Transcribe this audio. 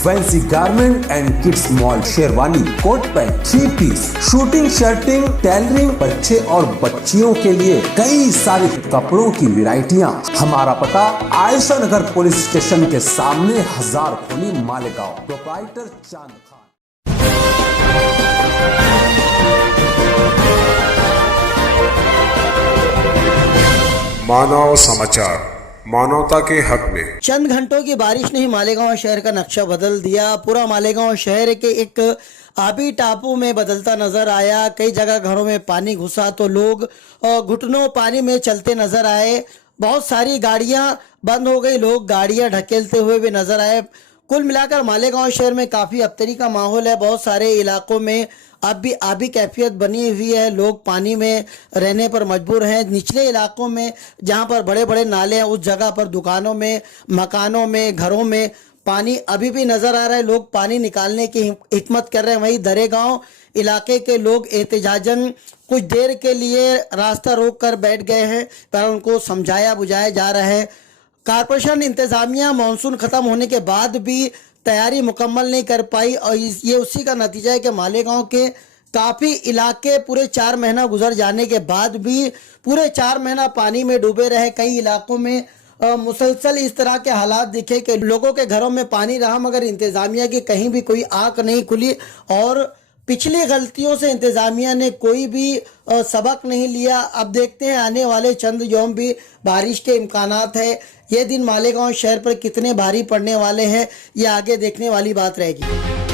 Fancy garment and kids mall, sherwani, coat pant, 3 piece, suiting, shirting, tailoring, बच्चे और बच्चियों के लिए कई सारे कपड़ों की वैरायटियां। हमारा पता आयशा नगर पुलिस स्टेशन के सामने, हजार खोली, मालेगांव। प्रोप्राइटर चांद खान। मानव समाचार, मानवता के हक में। चंद घंटों की बारिश ने ही मालेगांव शहर का नक्शा बदल दिया। पूरा मालेगांव शहर के एक आबी टापू में बदलता नजर आया। कई जगह घरों में पानी घुसा तो लोग घुटनों पानी में चलते नजर आए। बहुत सारी गाड़ियां बंद हो गई, लोग गाड़ियां ढकेलते हुए भी नजर आए। कुल मिलाकर मालेगांव शहर में काफ़ी अफ्तरी का माहौल है। बहुत सारे इलाकों में अब भी आबी कैफियत बनी हुई है, लोग पानी में रहने पर मजबूर हैं। निचले इलाकों में जहां पर बड़े बड़े नाले हैं, उस जगह पर दुकानों में, मकानों में, घरों में पानी अभी भी नज़र आ रहा है। लोग पानी निकालने की हिम्मत कर रहे हैं। वहीं दरेगांव इलाके के लोग एहतजाजन कुछ देर के लिए रास्ता रोक कर बैठ गए हैं, पर उनको समझाया बुझाया जा रहा है। कारपोरेशन इंतजामिया मानसून ख़त्म होने के बाद भी तैयारी मुकम्मल नहीं कर पाई और ये उसी का नतीजा है कि मालेगांव के काफ़ी इलाके पूरे 4 महीना गुजर जाने के बाद भी पूरे 4 महीना पानी में डूबे रहे। कई इलाकों में मुसलसल इस तरह के हालात दिखे कि लोगों के घरों में पानी रहा, मगर इंतज़ामिया की कहीं भी कोई आंख नहीं खुली और पिछली गलतियों से इंतज़ामिया ने कोई भी सबक नहीं लिया। अब देखते हैं आने वाले चंद यौम भी बारिश के इम्कानात है। ये दिन मालेगांव शहर पर कितने भारी पड़ने वाले हैं, ये आगे देखने वाली बात रहेगी।